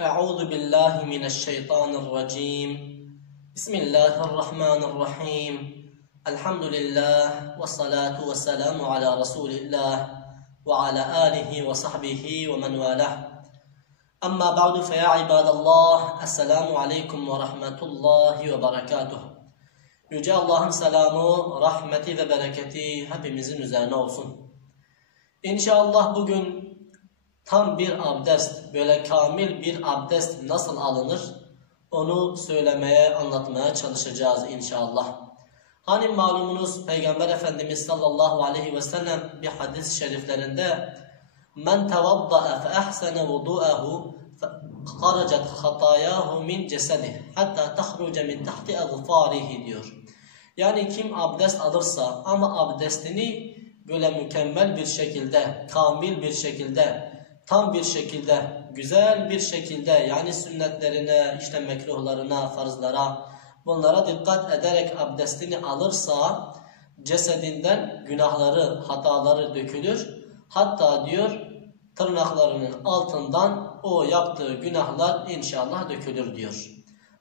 أعوذ بالله من الشيطان الرجيم. بسم الله الرحمن الرحيم. الحمد لله والصلاة والسلام على رسول الله وعلى آله وصحبه ومن والاه. أما بعد فيا عباد الله السلام عليكم ورحمة الله وبركاته. Yüce Allah'ın selamı, rahmeti ve bereketi hepimizin üzerine olsun. İnşallah bugün tam bir abdest, böyle kamil bir abdest nasıl alınır onu söylemeye, anlatmaya çalışacağız inşallah. Hani malumunuz Peygamber Efendimiz sallallahu aleyhi ve sellem bir hadis-i şeriflerinde "Men tevadda'a fe ahsene vudu'ahu kharacat hatayahu min cesedih hatta tahruca min tahti azfarihi" diyor. Yani kim abdest alırsa ama abdestini böyle mükemmel bir şekilde, kamil bir şekilde, tam bir şekilde, güzel bir şekilde, yani sünnetlerine, işte mekruhlarına, farzlara, bunlara dikkat ederek abdestini alırsa cesedinden günahları, hataları dökülür. Hatta diyor tırnaklarının altından o yaptığı günahlar inşallah dökülür diyor.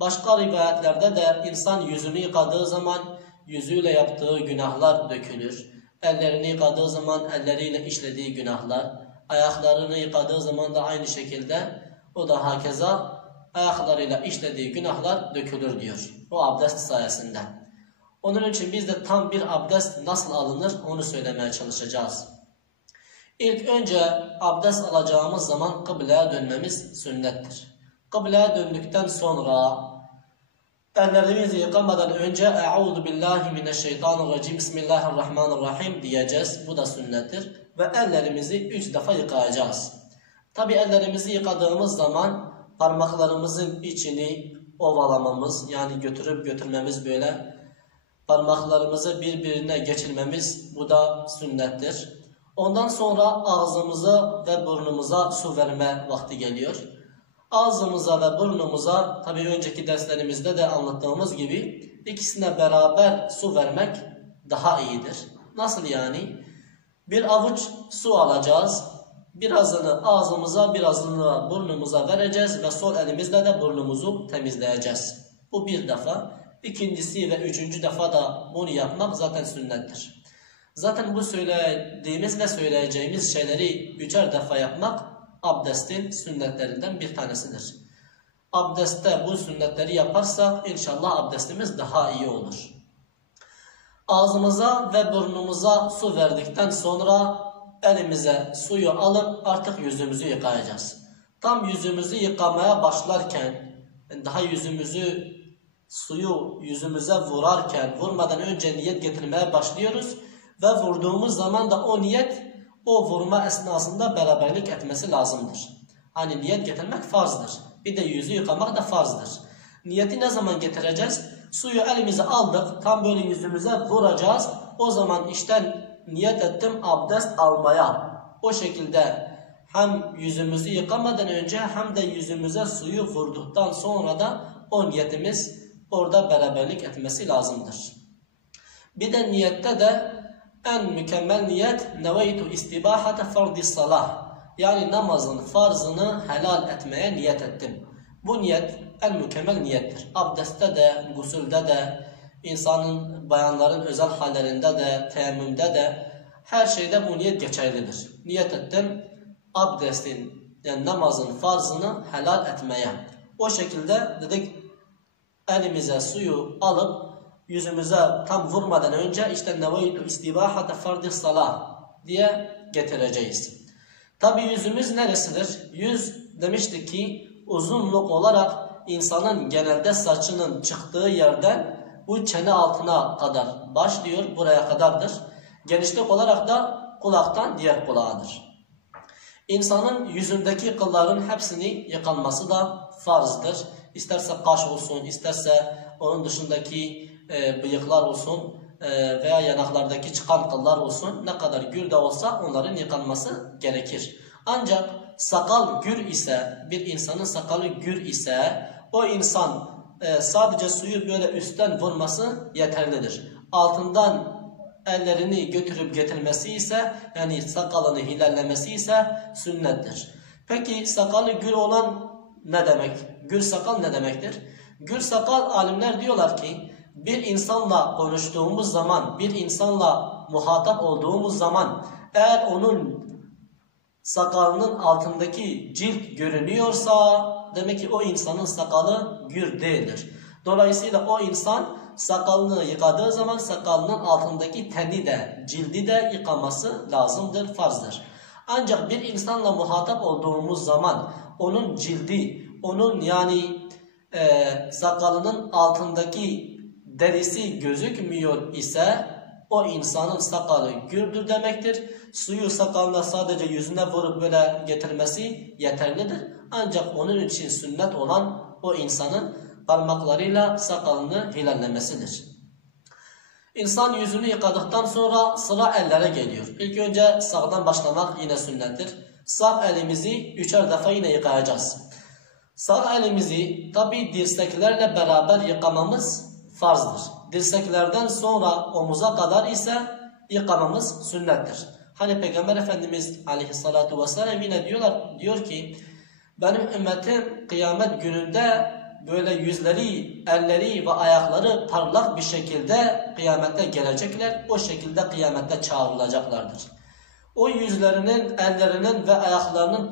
Başka rivayetlerde de insan yüzünü yıkadığı zaman yüzüyle yaptığı günahlar dökülür. Ellerini yıkadığı zaman elleriyle işlediği günahlar, ayaklarını yıkadığı zaman da aynı şekilde o da hakeza ayaklarıyla işlediği günahlar dökülür diyor o abdest sayesinde. Onun için biz de tam bir abdest nasıl alınır onu söylemeye çalışacağız. İlk önce abdest alacağımız zaman kıbleye dönmemiz sünnettir. Kıbleye döndükten sonra ellerimizi yıkamadan önce "Eûzu billahi mineşşeytanirracim, Bismillahirrahmanirrahim" diyeceğiz. Bu da sünnettir. Ve ellerimizi 3 defa yıkayacağız. Tabi ellerimizi yıkadığımız zaman parmaklarımızın içini ovalamamız, yani götürmemiz, böyle parmaklarımızı birbirine geçirmemiz, bu da sünnettir. Ondan sonra ağzımıza ve burnumuza su verme vakti geliyor. Ağzımıza ve burnumuza tabi önceki derslerimizde de anlattığımız gibi ikisine beraber su vermek daha iyidir. Nasıl yani? Bir avuç su alacağız. Birazını ağzımıza, birazını burnumuza vereceğiz ve sol elimizle de burnumuzu temizleyeceğiz. Bu bir defa. İkincisi ve üçüncü defa da bunu yapmak zaten sünnettir. Zaten bu söylediğimiz ve söyleyeceğimiz şeyleri 3'er defa yapmak abdestin sünnetlerinden bir tanesidir. Abdestte bu sünnetleri yaparsak inşallah abdestimiz daha iyi olur. Ağzımıza ve burnumuza su verdikten sonra elimize suyu alıp artık yüzümüzü yıkayacağız. Tam yüzümüzü yıkamaya başlarken, daha suyu yüzümüze vurmadan önce niyet getirmeye başlıyoruz ve vurduğumuz zaman da o niyet o vurma esnasında beraberlik etmesi lazımdır. Hani niyet getirmek farzdır. Bir de yüzü yıkamak da farzdır. Niyeti ne zaman getireceğiz? Suyu elimize aldık, tam böyle yüzümüze vuracağız. O zaman işte niyet ettim abdest almaya. O şekilde hem yüzümüzü yıkamadan önce hem de yüzümüze suyu vurduktan sonra da o niyetimiz orada beraberlik etmesi lazımdır. Bir de niyette de en mükemmel niyet "Neveytu istibahate fardi salah", yani namazın farzını helal etmeye niyet ettim. Bu niyet en mükemmel niyettir. Abdestte de, gusülde de, bayanların özel hallerinde de, teyemmümde de, her şeyde bu niyet geçerlidir. Niyet ettim abdestin, yani namazın farzını helal etmeye. O şekilde dedik elimize suyu alıp yüzümüze tam vurmadan önce işte "Neveytu istibahate fardi salah" diye getireceğiz. Tabi yüzümüz neresidir? Yüz demiştik ki uzunluk olarak insanın genelde saçının çıktığı yerden bu çene altına kadar başlıyor, buraya kadardır. Genişlik olarak da kulaktan diğer kulağıdır. İnsanın yüzündeki kılların hepsini yıkanması da farzdır. İsterse kaş olsun, isterse onun dışındaki bıyıklar olsun veya yanaklardaki çıkan kıllar olsun, ne kadar gür de olsa onların yıkanması gerekir. Ancak sakal gür ise, bir insanın sakalı gür ise o insan sadece suyu böyle üstten vurması yeterlidir. Altından ellerini götürüp getirmesi ise, yani sakalını hilallemesi ise sünnettir. Peki sakalı gür olan ne demek? Gür sakal ne demektir? Gür sakal, alimler diyorlar ki bir insanla konuştuğumuz zaman, bir insanla muhatap olduğumuz zaman eğer onun sakalının altındaki cilt görünüyorsa demek ki o insanın sakalı gür değildir. Dolayısıyla o insan sakalını yıkadığı zaman sakalının altındaki teni de cildi de yıkaması lazımdır, farzdır. Ancak bir insanla muhatap olduğumuz zaman onun cildi, onun sakalının altındaki derisi gözükmüyor ise o insanın sakalı gürdür demektir. Suyu sakalına sadece yüzüne vurup böyle getirmesi yeterlidir. Ancak onun için sünnet olan o insanın parmaklarıyla sakalını hilallemesidir. İnsan yüzünü yıkadıktan sonra sıra ellere geliyor. İlk önce sağdan başlamak yine sünnettir. Sağ elimizi 3'er defa yine yıkayacağız. Sağ elimizi tabi dirseklerle beraber yıkamamız farzdır. Dirseklerden sonra omuza kadar ise yıkamamız sünnettir. Hani Peygamber Efendimiz aleyhissalatu vesselam yine diyor ki benim ümmetim kıyamet gününde böyle yüzleri, elleri ve ayakları parlak bir şekilde kıyamette gelecekler. O şekilde kıyamette çağrılacaklardır. O yüzlerinin, ellerinin ve ayaklarının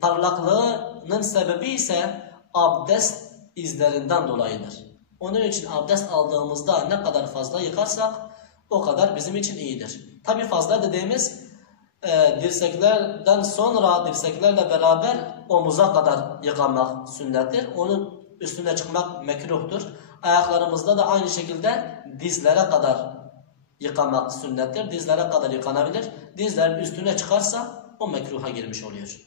parlaklığının sebebi ise abdest izlerinden dolayıdır. Onun için abdest aldığımızda ne kadar fazla yıkarsak o kadar bizim için iyidir. Tabi fazla dediğimiz dirseklerden sonra dirseklerle beraber omuza kadar yıkamak sünnettir. Onun üstüne çıkmak mekruhtur. Ayaklarımızda da aynı şekilde dizlere kadar yıkamak sünnettir. Dizlere kadar yıkanabilir. Dizlerin üstüne çıkarsa o mekruha girmiş oluyor.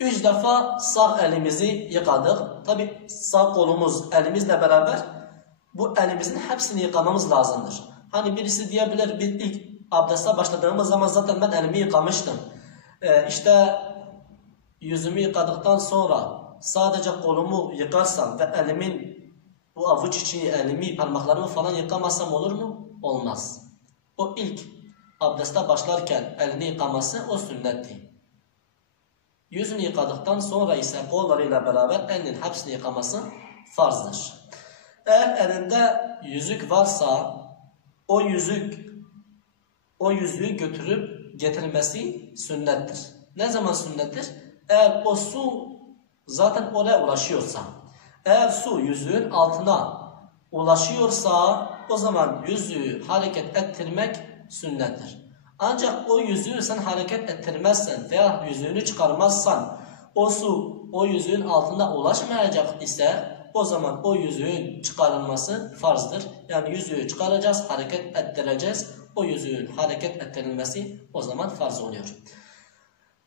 3 defa sağ elimizi yıkadık. Tabi sağ kolumuz elimizle beraber bu elimizin hepsini yıkamamız lazımdır. Hani birisi diyebilir bir ilk abdeste başladığımız zaman zaten ben elimi yıkamıştım. İşte yüzümü yıkadıktan sonra sadece kolumu yıkarsam ve elimin bu avuç içini, elimi, parmaklarımı falan yıkamazsam olur mu? Olmaz. O ilk abdeste başlarken elini yıkaması o sünnetti. Yüzünü yıkadıktan sonra ise kollarıyla beraber elinin hepsini yıkaması farzdır. Eğer elinde yüzük varsa o yüzüğü götürüp getirmesi sünnettir. Ne zaman sünnettir? Eğer o su zaten oraya ulaşıyorsa, eğer su yüzüğün altına ulaşıyorsa o zaman yüzüğü hareket ettirmek sünnettir. Ancak o yüzüğü sen hareket ettirmezsen veya yüzüğünü çıkarmazsan o su o yüzüğün altına ulaşmayacak ise o zaman o yüzüğün çıkarılması farzdır. Yani yüzüğü çıkaracağız, hareket ettireceğiz. O yüzüğün hareket ettirilmesi o zaman farz oluyor.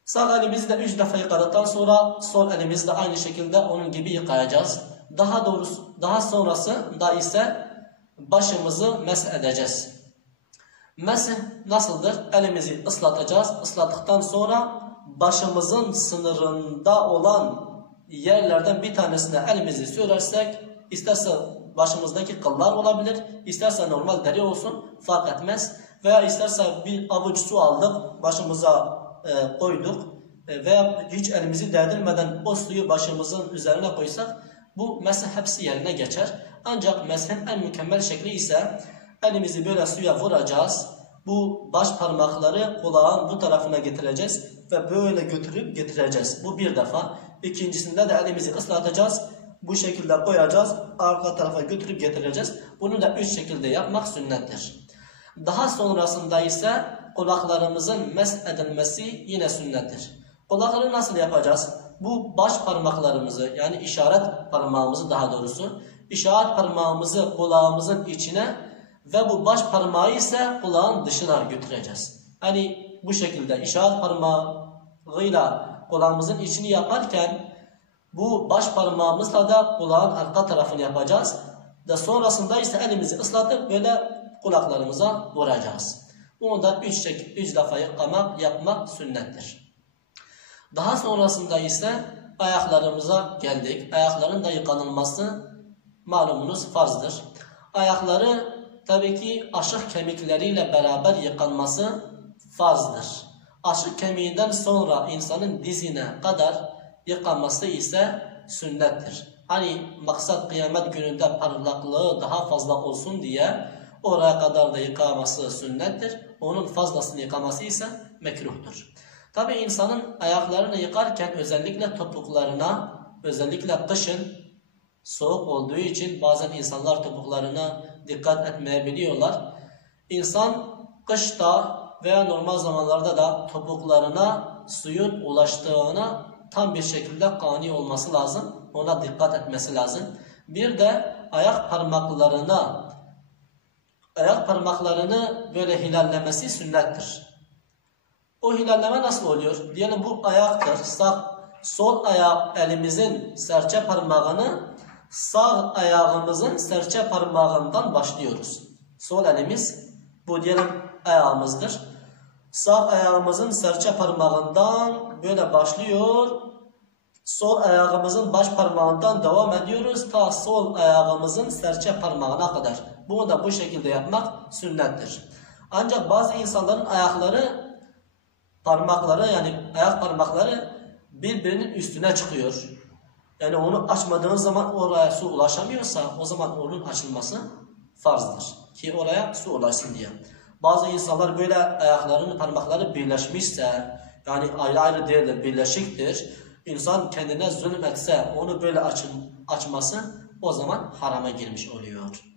Sağ elimizi de 3 defa yıkadıktan sonra sol elimizi de aynı şekilde onun gibi yıkayacağız. Daha sonrasında ise başımızı mesh edeceğiz. Mesh nasıldır? Elimizi ıslatacağız. Islattıktan sonra başımızın sınırında olan yerlerden bir tanesine elimizi sürersek, isterse başımızdaki kıllar olabilir, isterse normal deri olsun fark etmez. Veya isterse bir avuç su aldık, başımıza koyduk veya hiç elimizi değdirmeden o suyu başımızın üzerine koysak bu mesh hepsi yerine geçer. Ancak meshin en mükemmel şekli ise elimizi böyle suya vuracağız. Bu baş parmakları kulağın bu tarafına getireceğiz ve böyle götürüp getireceğiz. Bu bir defa. İkincisinde de elimizi ıslatacağız. Bu şekilde koyacağız. Arka tarafa götürüp getireceğiz. Bunu da 3 şekilde yapmak sünnettir. Daha sonrasında ise kulaklarımızın mesh edilmesi yine sünnettir. Kulakları nasıl yapacağız? Bu baş parmaklarımızı yani işaret parmağımızı daha doğrusu işaret parmağımızı kulağımızın içine ve bu baş parmağı ise kulağın dışına götüreceğiz. Hani bu şekilde işaret parmağıyla kulağımızın içini yaparken bu baş parmağımızla da kulağın arka tarafını yapacağız. Ve sonrasında ise elimizi ıslatıp böyle kulaklarımıza vuracağız. Bunu da 3 defa yapmak sünnettir. Daha sonrasında ise ayaklarımıza geldik. Ayakların da yıkanılması malumunuz farzdır. Ayakları tabii ki aşık kemikleriyle beraber yıkanması farzdır. Aşık kemiğinden sonra insanın dizine kadar yıkanması ise sünnettir. Hani maksat kıyamet gününde parlaklığı daha fazla olsun diye oraya kadar da yıkaması sünnettir. Onun fazlasını yıkaması ise mekruhtur. Tabi insanın ayaklarını yıkarken özellikle topuklarına, özellikle kışın soğuk olduğu için bazen insanlar topuklarına dikkat etmeyebiliyorlar. İnsan kışta veya normal zamanlarda da topuklarına suyun ulaştığına tam bir şekilde kani olması lazım. Ona dikkat etmesi lazım. Bir de ayak parmaklarını böyle hilallemesi sünnettir. O hilalleme nasıl oluyor? Diyelim bu ayaktır. Sol ayak elimizin serçe parmağını sağ ayağımızın serçe parmağından başlıyoruz. Sol elimiz bu diyelim ayağımızdır. Sağ ayağımızın serçe parmağından böyle başlıyor. Sol ayağımızın baş parmağından devam ediyoruz ta sol ayağımızın serçe parmağına kadar. Bunu da bu şekilde yapmak sünnettir. Ancak bazı insanların parmakları yani ayak parmakları birbirinin üstüne çıkıyor. Yani onu açmadığınız zaman oraya su ulaşamıyorsa o zaman onun açılması farzdır. Ki oraya su ulaşsın diye. Bazı insanlar böyle ayaklarının parmakları birleşmişse yani ayrı ayrı değildir, birleşiktir. İnsan kendine zulmetse onu böyle açması o zaman harama girmiş oluyor.